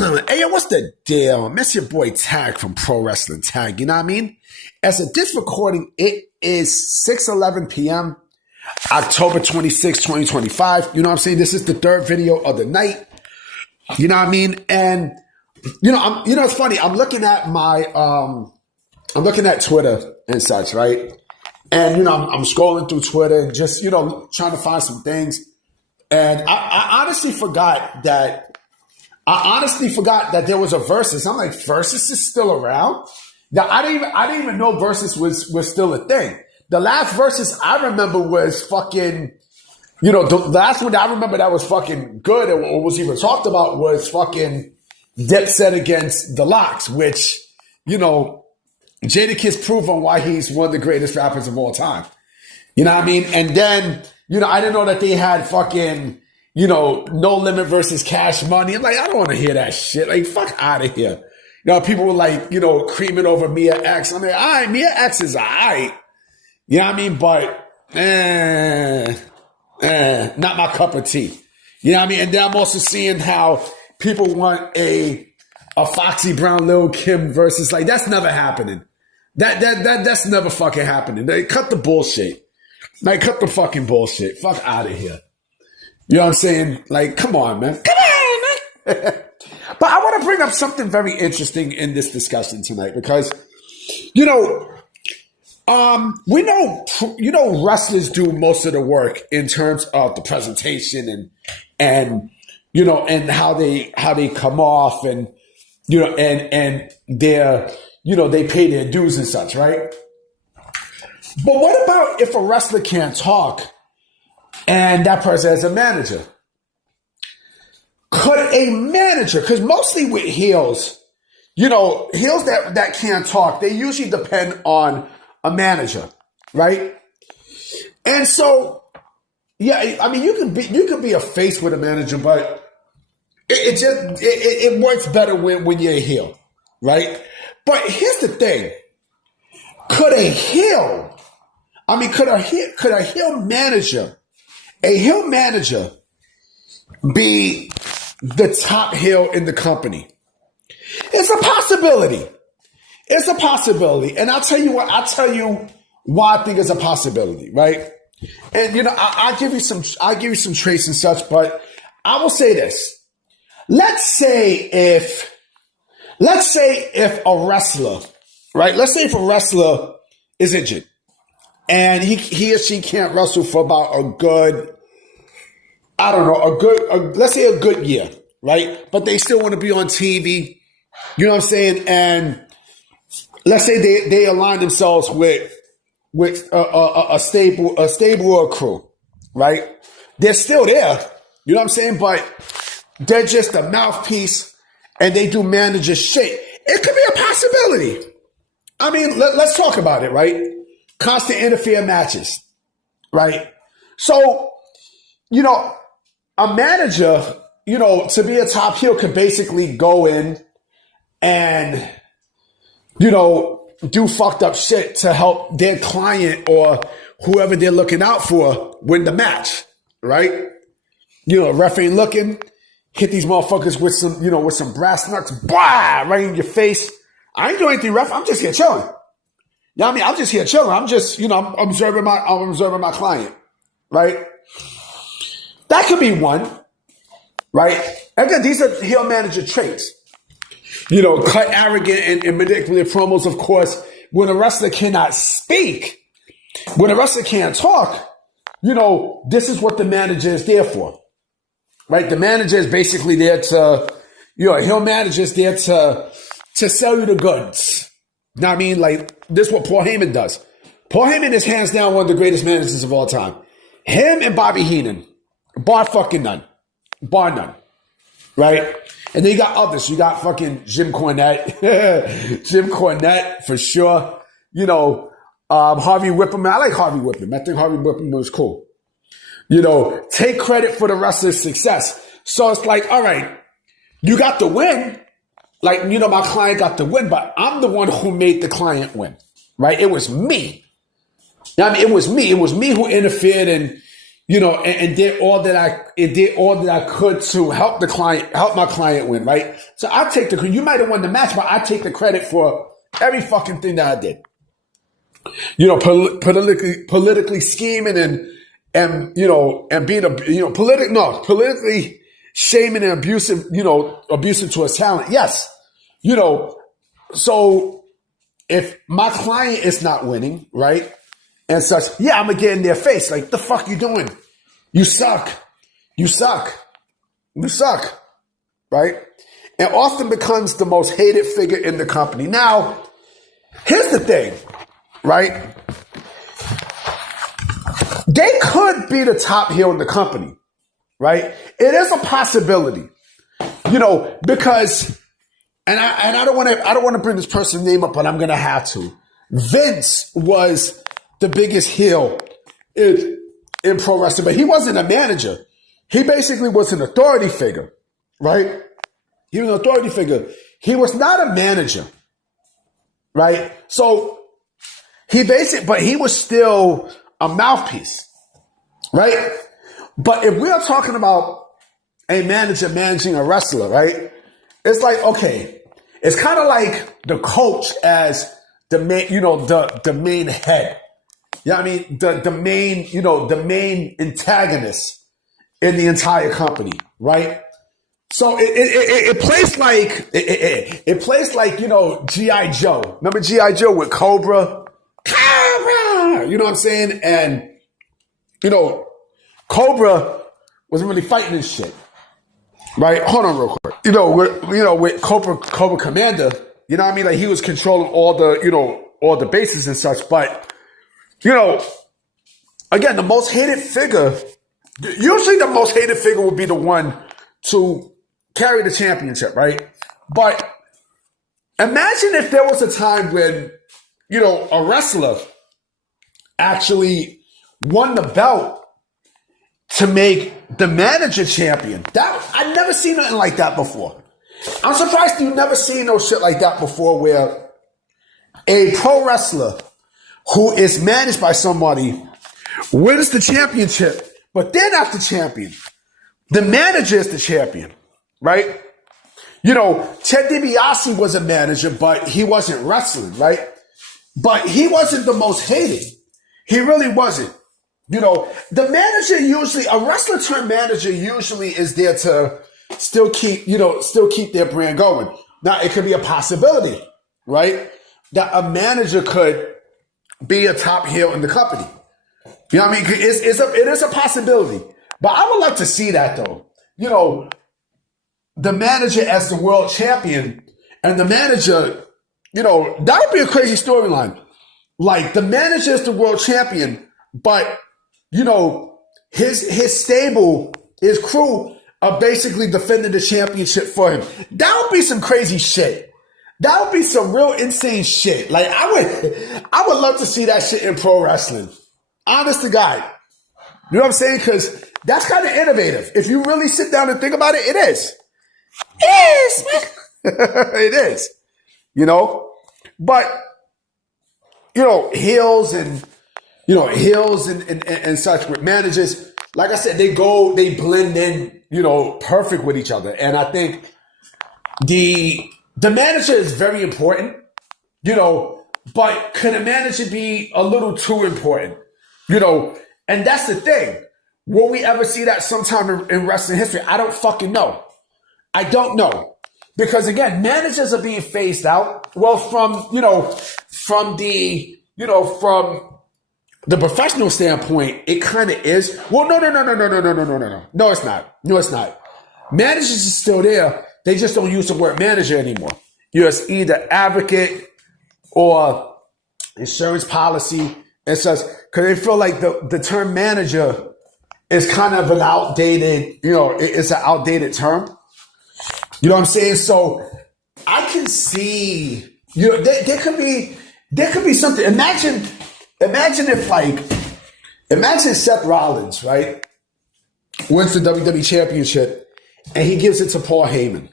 Hey, yo, what's the deal? Miss your boy Tag from Pro Wrestling Tag, you know what I mean? As of this recording, it is 6:11 p.m., October 26, 2025. You know what I'm saying? This is the third video of the night. You know what I mean? And, it's funny. I'm looking at I'm looking at Twitter and such, right? And, I'm scrolling through Twitter and just, trying to find some things. And I honestly forgot that there was a Versus. I'm like, Versus is still around? Now, I didn't even know Versus was still a thing. The last Versus I remember was fucking, the last one that I remember that was fucking good or was even talked about was fucking Dipset against the Locks, which, Jadakiss proved on why he's one of the greatest rappers of all time. You know what I mean? And then, I didn't know that they had fucking, No Limit versus Cash Money. I'm like, I don't want to hear that shit. Like, fuck out of here. People were like, creaming over Mia X. I'm like, all right, Mia X is all right. You know what I mean? But, not my cup of tea. You know what I mean? And then I'm also seeing how people want a Foxy Brown Lil Kim versus, like, that's never happening. That's never fucking happening. They cut the bullshit. Like, cut the fucking bullshit. Fuck out of here. You know what I'm saying? Like, come on, man. Come on, man. But I want to bring up something very interesting in this discussion tonight because, we know, wrestlers do most of the work in terms of the presentation and how they come off and, and their, they pay their dues and such, right? But what about if a wrestler can't talk and that person is a manager? Could a manager, because mostly with heels, heels that can't talk, they usually depend on a manager, right? And so, yeah, I mean, you could be a face with a manager, but it works better when you're a heel, right? But here's the thing: could a heel manager be the top heel in the company? It's a possibility. It's a possibility. And I'll tell you why I think it's a possibility, right? And I'll give you some traits and such, but I will say this. Let's say if a wrestler, right? Let's say if a wrestler is injured and he or she can't wrestle for about let's say a good year, right? But they still want to be on TV. You know what I'm saying? And let's say they align themselves with a stable or a crew, right? They're still there. You know what I'm saying? But they're just a mouthpiece and they do manager shit. It could be a possibility. I mean, let's talk about it, right? Constant interfere matches, right? So, a manager, to be a top heel could basically go in and, do fucked up shit to help their client or whoever they're looking out for win the match, right? Ref ain't looking, hit these motherfuckers with some brass knucks, blah, right in your face. I ain't doing anything, ref. I'm just here chilling. You know what I mean? I'm just here chilling. I'm just, I'm observing my client, right? That could be one, right? Again, these are heel manager traits. Cut arrogant and manipulative promos, of course. When a wrestler cannot speak, when a wrestler can't talk, this is what the manager is there for, right? The manager is basically there to, a heel manager is there to sell you the goods. You know what I mean? Like, this is what Paul Heyman does. Paul Heyman is hands down one of the greatest managers of all time. Him and Bobby Heenan. Bar fucking none. Bar none. Right? And then you got others. You got fucking Jim Cornette. Jim Cornette, for sure. Harvey Whippleman. I like Harvey Whippleman. I think Harvey Whippleman was cool. Take credit for the wrestler's success. So it's like, all right, you got the win. Like, my client got the win, but I'm the one who made the client win. Right? It was me. I mean, it was me. It was me who interfered and, and did all that I could to help my client win, right? So I take you might have won the match, but I take the credit for every fucking thing that I did. Politically scheming and being politically shaming and abusive to his talent. Yes. So if my client is not winning, right? And such, I'm gonna get in their face. Like, the fuck you doing? You suck. You suck. You suck. Right? And often becomes the most hated figure in the company. Now, here's the thing, right? They could be the top heel in the company, right? It is a possibility, because, and I don't want to bring this person's name up, but I'm gonna have to. Vince was the biggest heel in pro wrestling, but he wasn't a manager. He basically was an authority figure, right? He was an authority figure. He was not a manager, right? So but he was still a mouthpiece, right? But if we are talking about a manager managing a wrestler, right? It's like, okay, it's kind of like the coach as the main, the main head. Yeah, I mean, the main antagonist in the entire company, right? So it plays like it plays like G.I. Joe. Remember G.I. Joe with Cobra? You know what I'm saying? And Cobra wasn't really fighting this shit, right? Hold on, real quick. With Cobra Commander, you know what I mean? Like, he was controlling all the bases and such, but. Again, the most hated figure, usually the most hated figure will be the one to carry the championship, right? But imagine if there was a time when, a wrestler actually won the belt to make the manager champion. I've never seen nothing like that before. I'm surprised you've never seen no shit like that before, where a pro wrestler who is managed by somebody wins the championship, but they're not the champion. The manager is the champion, right? Ted DiBiase was a manager, but he wasn't wrestling, right? But he wasn't the most hated. He really wasn't. The manager usually, a wrestler turned manager usually is there to still keep their brand going. Now, it could be a possibility, right? That a manager could be a top heel in the company. You know what I mean? It is a possibility. But I would like to see that, though. The manager as the world champion, and the manager, that would be a crazy storyline. Like, the manager is the world champion, but, his stable, his crew are basically defending the championship for him. That would be some crazy shit. That would be some real insane shit. Like, I would love to see that shit in pro wrestling. Honest to God. You know what I'm saying? Because that's kind of innovative. If you really sit down and think about it, it is. It is, man. It is. But, heels and such with managers, like I said, they blend in, perfect with each other. And I think the manager is very important, but could a manager be a little too important? And that's the thing. Will we ever see that sometime in wrestling history? I don't fucking know. I don't know. Because again, managers are being phased out. Well, from the professional standpoint, it kind of is. Well, no. No, it's not. No, it's not. Managers are still there. They just don't use the word manager anymore. It's either advocate or insurance policy and such, because they feel like the term manager is kind of an outdated, it's an outdated term. You know what I'm saying? So I can see, there could be something. Imagine Seth Rollins, right, wins the WWE Championship and he gives it to Paul Heyman,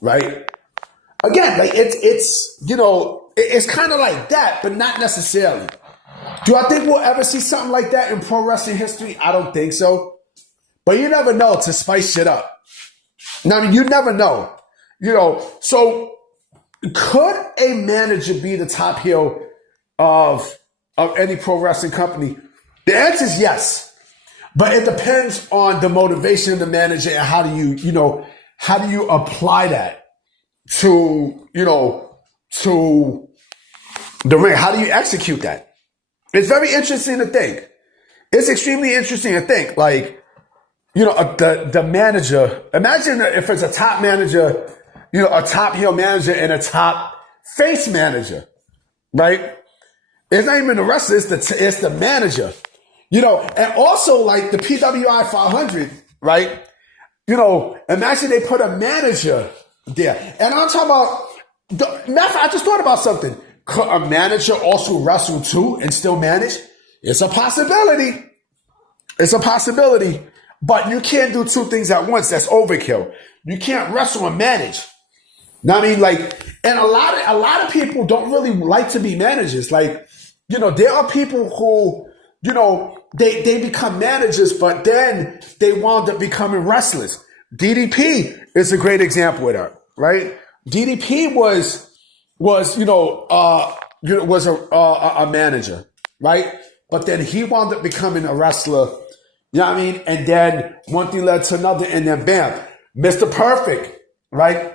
right? Again, like it's kind of like that, but not necessarily. Do I think we'll ever see something like that in pro wrestling history? I don't think so. But you never know to spice shit up. Now, I mean, you never know. So could a manager be the top heel of any pro wrestling company? The answer is yes. But it depends on the motivation of the manager and how do you apply that to the ring? How do you execute that? It's very interesting to think. It's extremely interesting to think. Like, the manager, imagine if it's a top manager, a top heel manager and a top face manager, right? It's not even the wrestler, it's the manager. And also like the PWI 500, right? Imagine they put a manager there. And I'm talking about, I just thought about something. Could a manager also wrestle too and still manage? It's a possibility. It's a possibility. But you can't do two things at once. That's overkill. You can't wrestle and manage. Now, I mean, and a lot of people don't really like to be managers. Like, there are people who, they become managers, but then they wound up becoming wrestlers. DDP is a great example of that, right? DDP was a manager, right? But then he wound up becoming a wrestler. You know what I mean? And then one thing led to another, and then bam, Mr. Perfect, right?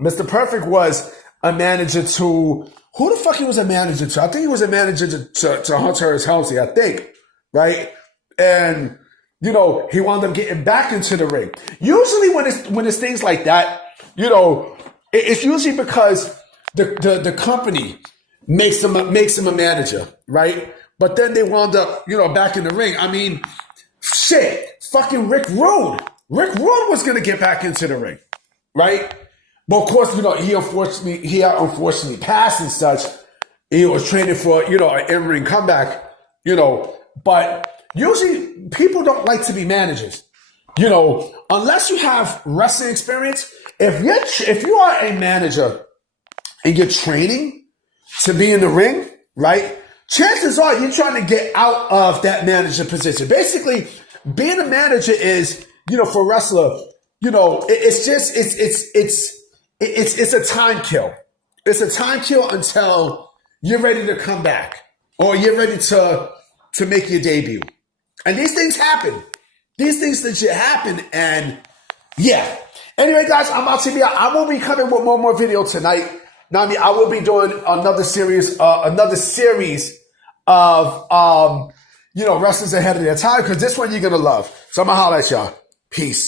Mr. Perfect was a manager to, who the fuck he was a manager to? I think he was a manager to Hunter S. Helmsley, I think, right? And, he wound up getting back into the ring. Usually when it's things like that, it's usually because the company makes him a manager, right? But then they wound up, back in the ring. I mean, shit, fucking Rick Rude. Rick Rude was going to get back into the ring, right? But of course, he unfortunately passed and such. He was training for, an in-ring comeback, but usually people don't like to be managers, unless you have wrestling experience. If you are a manager and you're training to be in the ring, right? Chances are you're trying to get out of that manager position. Basically, being a manager is, for a wrestler, it's a time kill. It's a time kill until you're ready to come back or you're ready to make your debut. And these things happen. These things legit happen. And yeah. Anyway, guys, I'm about to be out. I will be coming with one more video tonight. Now, I will be doing another series of, wrestlers ahead of their time, because this one you're going to love. So I'm going to holler at y'all. Peace.